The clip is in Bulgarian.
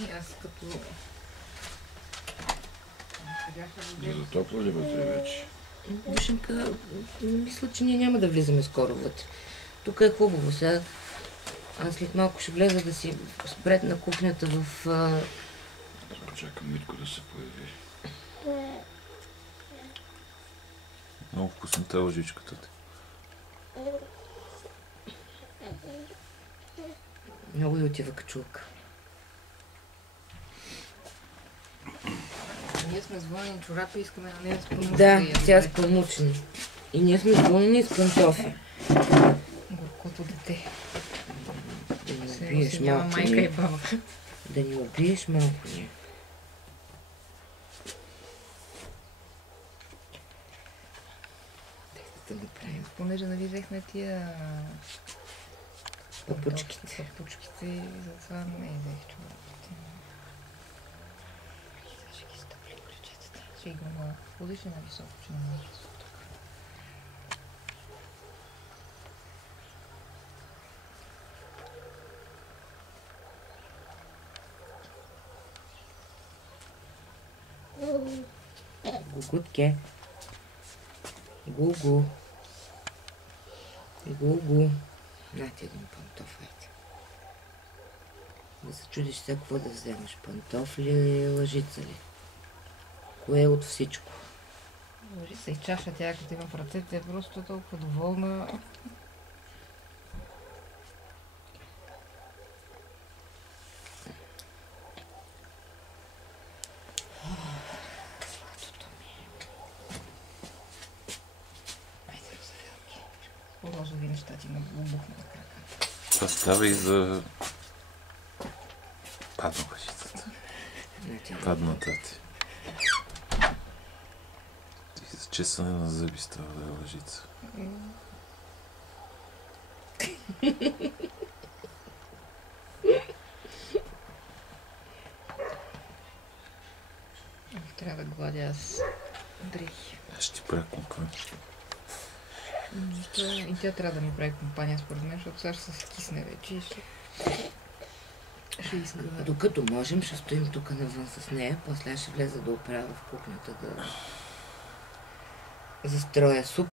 И аз като... Не затопла ли вътре вече? Душенка, мисля, че ние няма да влизаме скоро вътре. Тук е хубаво. Сега аз след малко ще влеза да си спред на кухнята в... Чакам Митко да се появи. Много вкусната е лъжичката ти. Много и отива качулка. Ние сме с вълнени чорапи и искаме на нея с пълнушки. Да, тя с пълнучни. И ние сме вълнени с пантофи. Горкото дете. Да ни Се убиеш осъдява малко майка и ни. баба. Да ни убиеш малко ни. Да направим Понеже нали взехме тия... папучките. Папучките и затова не взех чорапите. Ще ги стъпли ключетата. Ще ги го ходиш ли на високо, че не може да се тук. Гугутке. Гугу. Гугу. На ти един пантоф, айде. Да се чудиш сега какво да вземеш. Пантоф ли, лъжица ли? Кое от всичко? Лъжи се и чаша тя, като има в ръцете, е просто толкова доволна. Сладото ми. Айде, розовилки. Розови неща ти набухна на краката. Това става и за... Падна лъжицата. На ти един. Падната ти. И за чесане на зъби става да е лъжица. Трябва да гладя аз дрехи. Аз ще ти правя компания. И тя трябва да ми прави компания според мен, защото сега ще се скисне вече и ще иска да... Докато можем, ще стоим тук навън с нея, после ще влеза да оправя в кухнята да застроя суп.